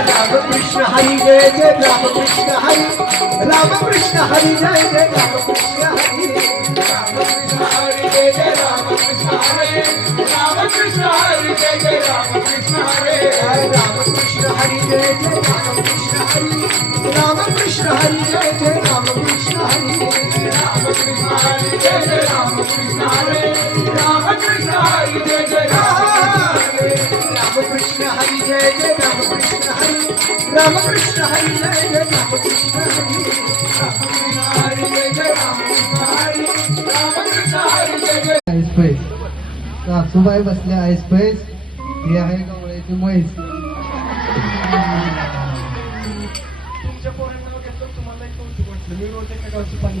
रामकृष्ण हरी जय जय रामकृष्ण हरी रामकृष्ण हरी जय जय रामकृष्ण हरी रामकृष्ण हरी जय जय रामकृष्ण हरे रामकृष्ण हरी जय जय रामकृष्ण हरे रामकृष्ण हरी जय जय रामकृष्ण हरी रामकृष्ण हरी जय जय रामकृष्ण हरी रामकृष्ण हरी जय जय रामकृष्ण हरे रामकृष्ण हरी जय जय रामकृष्ण हरी जय जय रामकृष्ण हरी रामकृष्ण हरी जय जय रामकृष्ण हरी रामकृष्ण हरी जय जय रामकृष्ण हरी रामकृष्ण हरी जय जय ऐसपैस सासूबाई बसल्या ऐसपैस ही आहे गवळ्याची म्हैस तुमच्या पोरांना बघितलं तुम्हाला एक कौतुक वाटलं मी रोज एका गावची पाणी